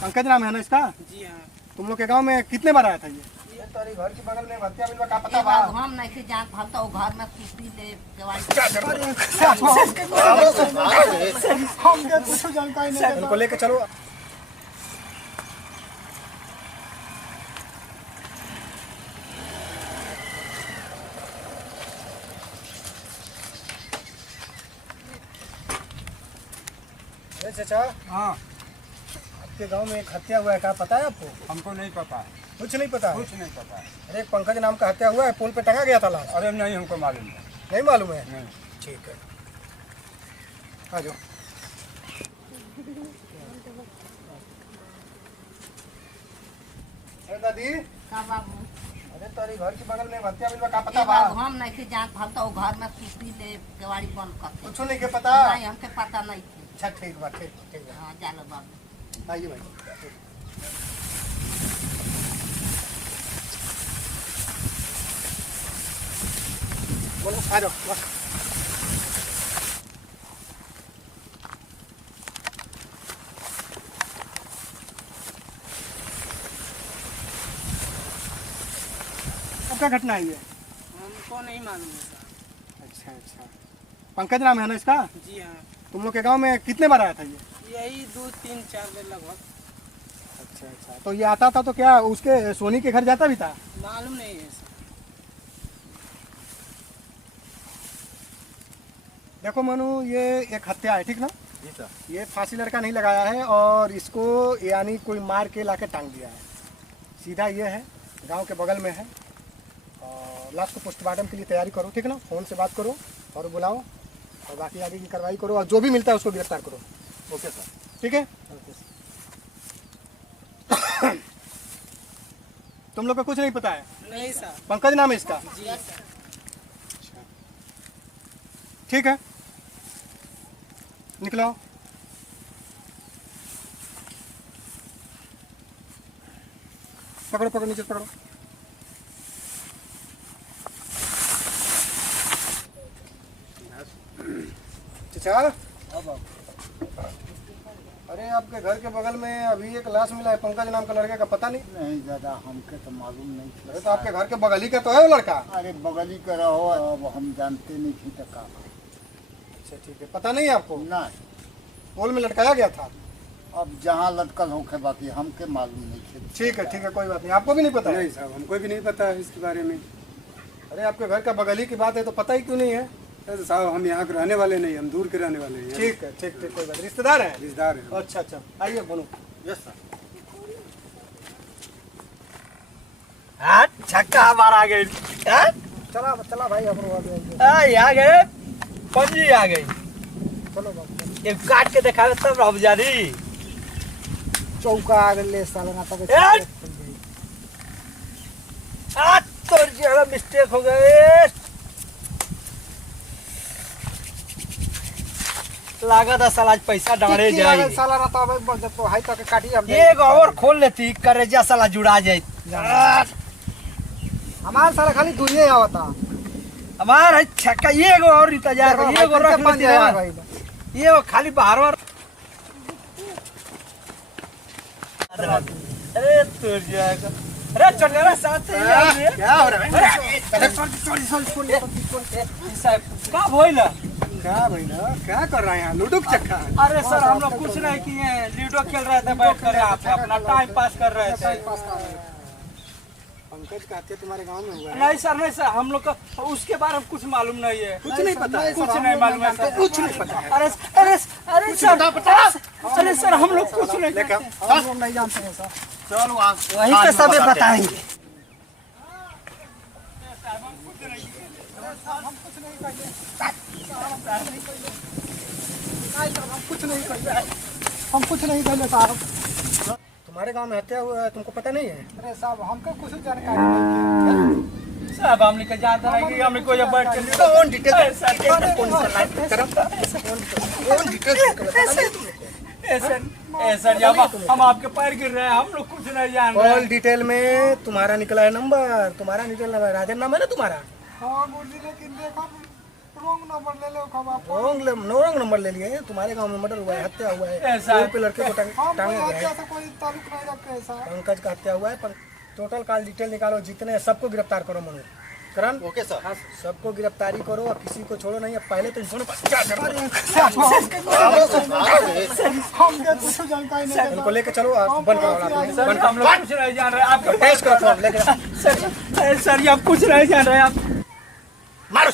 पंकज नाम है ना इसका? जी हाँ। तुम लोग के गांव में कितने बार आया था ये तारी घर के बगल में हत्या मिलवा का पता बा? हम नहीं जान हम तो घर में कुश्ती ले केवाड़ी हम के कुछ जानकारी नहीं। उनको लेके चलो। चाचा, हाँ, आपके गांव में एक हत्या हुआ है, क्या पता है आपको? हमको नहीं पता। कुछ नहीं पता? कुछ नहीं पता। अरे एक पंकज नाम का हत्या हुआ है, पुल पे टंगा गया था लाश। अरे नहीं, हमको मालूम नहीं। नहीं मालूम है? नहीं। ठीक है, आ जाओ। अरे दादी, का बाबू अरे तारी घर के बगल में हत्या मिलवा का पता बा? हम नहीं जान हम तो घर में कुश्ती ले केवाड़ी बंद करते कुछ नहीं के पता? नहीं हमके पता नहीं थी। अच्छा ठीक बा, ठीक ठीक बा। हाँ जालो बाबू। आइए भाई। बोलो, आ जाओ बस। अब क्या घटना है ये? हमको नहीं मालूम है सर। अच्छा अच्छा, पंकज नाम है ना इसका? जी हाँ। तुम लोग के गांव में कितने बार आया था ये? यही 2-3-4 दिन लगभग। अच्छा अच्छा, तो ये आता था तो क्या उसके सोनी के घर जाता भी था? मालूम नहीं है सर। देखो मनु, ये एक हत्या है, ठीक ना? जी सर। ये फांसी लड़का नहीं लगाया है और इसको यानी कोई मार के लाके टांग दिया है। सीधा ये है, गांव के बगल में है। और लाश को पोस्टमार्टम के लिए तैयारी करो, ठीक ना? फ़ोन से बात करो और बुलाओ और बाकी आगे की कार्रवाई करो और जो भी मिलता है उसको गिरफ्तार करो। Okay sir. ठीक है? तुम लोग को कुछ नहीं पता है? नहीं सर। पंकज नाम है इसका? जी सर। ठीक है, निकलो। पकड़ो पकड़ो, नीचे पकड़ो। चाचा, अरे आपके घर के बगल में अभी एक लाश मिला है, पंकज नाम का लड़के का, पता नहीं? नहीं दादा, हमके तो मालूम नहीं था। अरे तो आपके घर के बगल ही का तो है वो लड़का। अरे बगली का रहो, अब हम जानते नहीं थी तो का। अच्छा ठीक है, पता नहीं है आपको? नहीं, पोल में लटकाया गया था? अब जहाँ लटकल होके बाकी हमके मालूम नहीं थी। ठीक है, कोई बात नहीं। आपको भी नहीं पता है? नहीं साहब, हमको भी नहीं पता है इसके बारे में। अरे आपके घर का बगल ही की बात है तो पता ही क्यों नहीं है? अरे साहब, हम यहाँ के रहने वाले नहीं, हम दूर के रहने वाले हैं। ठीक है, ठीक ठीक, कोई बात। रिश्तेदार है? रिश्तेदार है। अच्छा अच्छा, आइए बोलो। Yes sir. छक्का हमारा आ गई। चला चला भाई, हम लोग आ गए, पंजी आ गई। चलो बाबू। ये काट के दिखावे तब रह जारी। चौका आ गए साला ना तक। तो जरा मिस्टेक हो गए, लागत है साला आज पैसा डाले जाए। साला ना तो हाई तक काटी हम। एक और खोल लेती करेजा साला जुड़ा जाए। हमारा साला खाली दुनिया आवता। हमारा छक्का ये और इंतजार कर, ये रख लेती है, ये खाली बाहर बार। अरे तो जाएगा। अरे चल रहा साथ ही यार। क्या हो रहा है? अरे सॉरी साहब, कब होइला? क्या भाई ना, क्या कर रहे हैं यहाँ? लूडो का चक्का? अरे सर, हम लोग कुछ नहीं किए हैं, लूडो खेल रहे थे बैठ कर, यहाँ पे अपना टाइम पास कर रहे थे। पंकज का हत्या तुम्हारे गांव में हुआ है? नहीं सर, हम लोग को उसके बारे में कुछ मालूम नहीं है। कुछ नहीं पता है? कुछ नहीं मालूम है सर, कुछ नहीं पता है। अरे सर, हम लोग कुछ नहीं जानते। हम नहीं जानते हैं सर। चलो आप वही तो सब बताएंगे। हम कुछ नहीं कर साहब। तुम्हारे गांव में हत्या हुआ है, तुमको पता नहीं है? अरे साहब, हमको कुछ जानकारी नहीं। साहब हम लेकर जाते रहेंगे, हम को जब बैठ के कौन डिटेल सर, हम आपके पैर गिर रहे हैं, हम लोग कुछ नहीं जान रहे। कॉल डिटेल में तुम्हारा निकला है नंबर, तुम्हारा निकल नंबर राजन नाम है ना तुम्हारा? हाँ गुरुजी, लेकिन देखो रॉन्ग नंबर ले लिए। तुम्हारे गांव में मर्डर हुआ है, हत्या हुआ है, ऐसा? रोड पे लड़के को टांगे गए हैं। पंकज का हत्या हुआ है। टोटल कॉल डिटेल निकालो, जितने हैं सबको गिरफ्तार करो। मनोज करण, ओके सर। सबको गिरफ्तारी करो और किसी को छोड़ो नहीं। अब पहले तो इन दोनों इनको लेके चलो, बंद करो। सर हम लोग कुछ नहीं जान रहे, आप टेस्ट करो, लेके सर ये आप कुछ नहीं जान रहे आप। मारो।